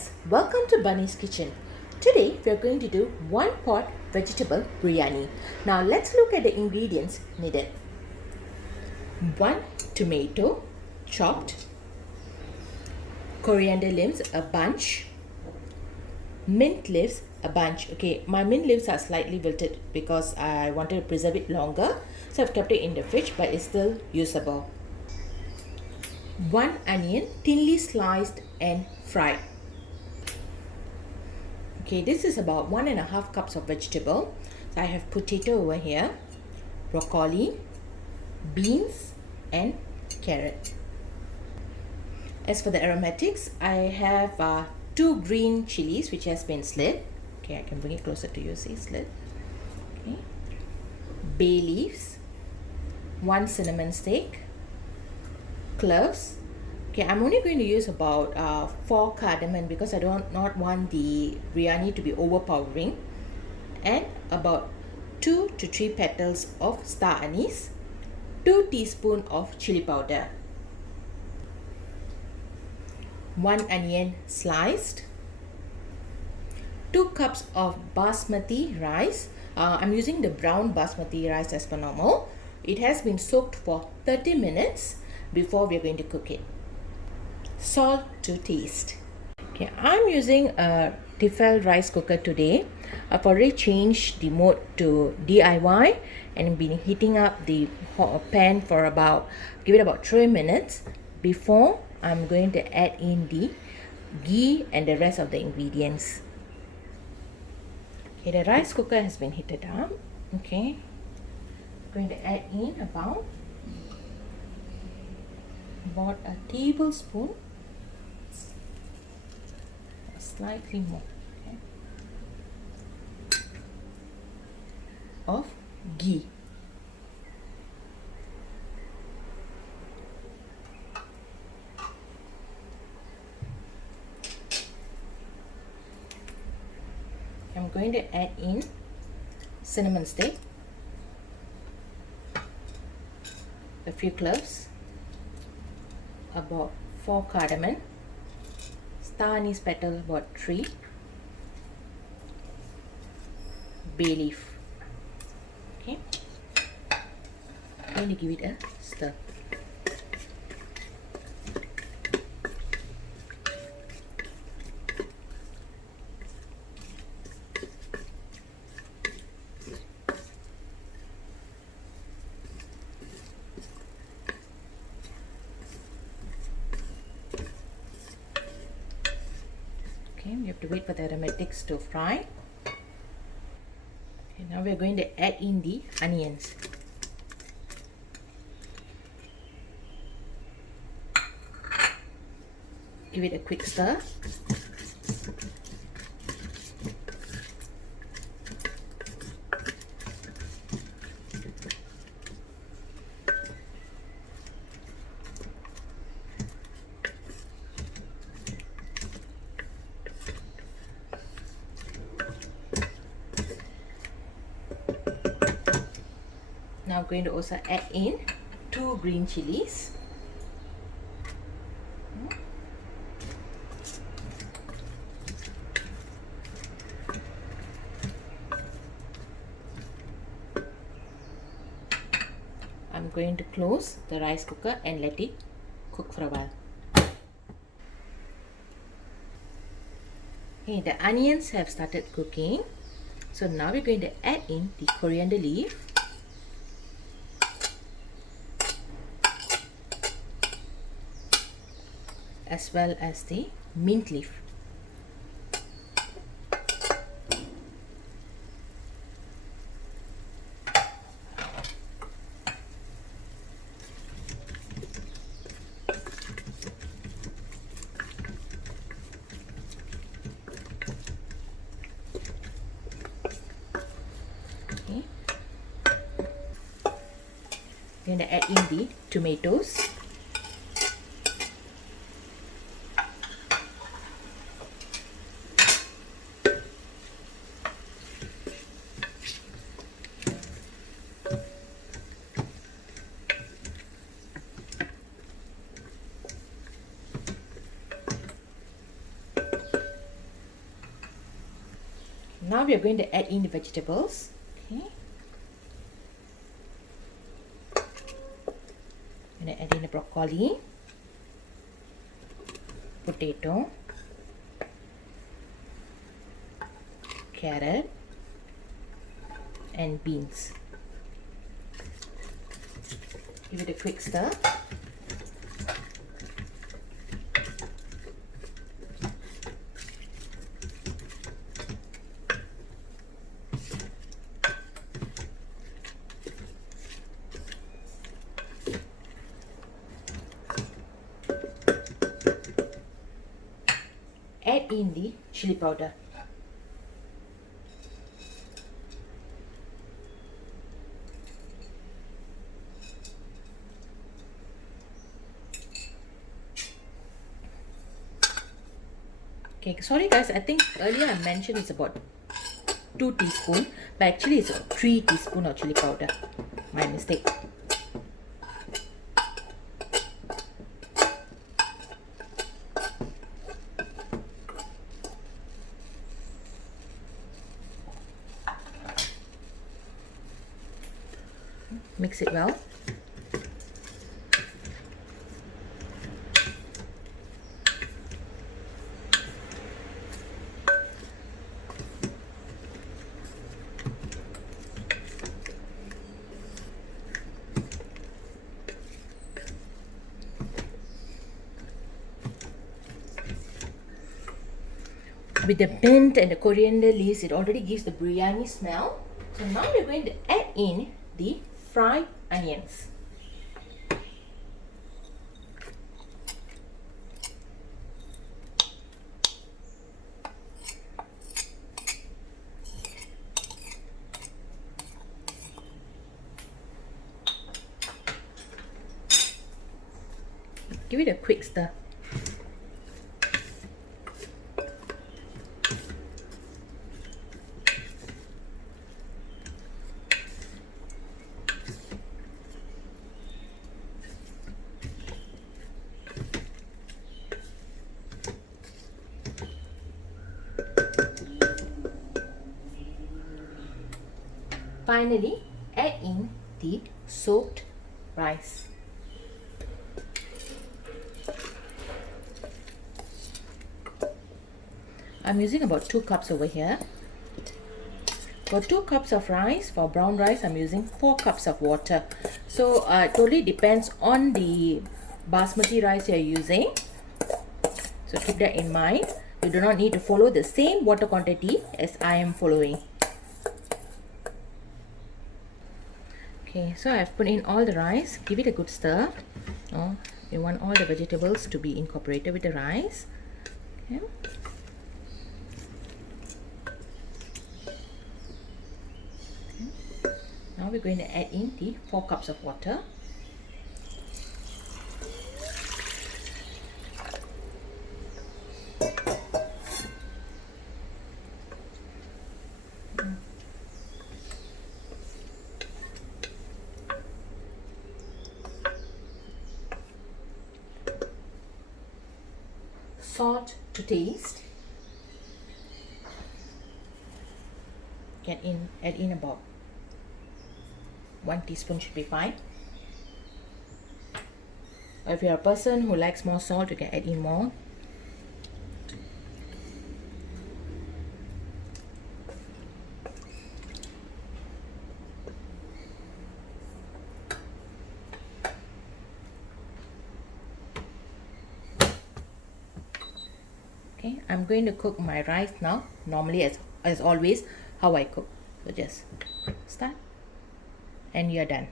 friends, welcome to Bunny's Kitchen. Today we are going to do one pot vegetable biryani. Now let's look at the ingredients needed. 1 tomato chopped, coriander leaves a bunch, mint leaves a bunch. Okay, my mint leaves are slightly wilted because I wanted to preserve it longer, so I've kept it in the fridge, but it's still usable. 1 onion thinly sliced and fried. Okay, this is about 1.5 cups of vegetable. So I have potato over here, broccoli, beans and carrot. As for the aromatics, I have 2 green chilies which has been slit. Okay, I can bring it closer to you, see, slit. Okay. Bay leaves, 1 cinnamon stick, cloves. Okay, I'm only going to use about 4 cardamom because I not want the biryani to be overpowering, and about 2 to 3 petals of star anise, 2 teaspoons of chili powder, 1 onion sliced, 2 cups of basmati rice. I'm using the brown basmati rice as per normal. It has been soaked for 30 minutes before we're going to cook it. Salt to taste. Okay, I'm using a Tefal rice cooker today. I've already changed the mode to DIY and been heating up the pan for give it about 3 minutes before I'm going to add in the ghee and the rest of the ingredients. Okay, the rice cooker has been heated up. Okay, I'm going to add in about a tablespoon, slightly more, okay, of ghee. I'm going to add in cinnamon stick, a few cloves, about 4 cardamom, star anise petal about 3, bay leaf. Okay, I'm going to give it a stir. Okay, we have to wait for the aromatics to fry. Okay, now we're going to add in the onions. Give it a quick stir. Now I'm going to also add in 2 green chilies. I'm going to close the rice cooker and let it cook for a while. Okay, the onions have started cooking. So now we're going to add in the coriander leaf, as well as the mint leaf. Okay. Then I add in the tomatoes. now we are going to add in the vegetables. Okay. I'm going to add in the broccoli, potato, carrot, and beans. Give it a quick stir. Add in the chili powder. Okay, sorry guys, I think earlier I mentioned it's about 2 teaspoons, but actually it's 3 teaspoons of chili powder. My mistake. Mix it well. With the mint and the coriander leaves, it already gives the biryani smell. So now we're going to add in the fried onions. Give it a quick stir. Finally, add in the soaked rice. I'm using about 2 cups over here. For 2 cups of rice, for brown rice, I'm using 4 cups of water. So totally depends on the basmati rice you're using. So keep that in mind. You do not need to follow the same water quantity as I am following. Okay, so I've put in all the rice. Give it a good stir. Oh, you want all the vegetables to be incorporated with the rice. Okay. Now we're going to add in the 4 cups of water. Salt to taste. Add in about 1 teaspoon should be fine. Or if you're a person who likes more salt, you can add in more. Okay, I'm going to cook my rice now, normally as always, how I cook. So just start and you're done.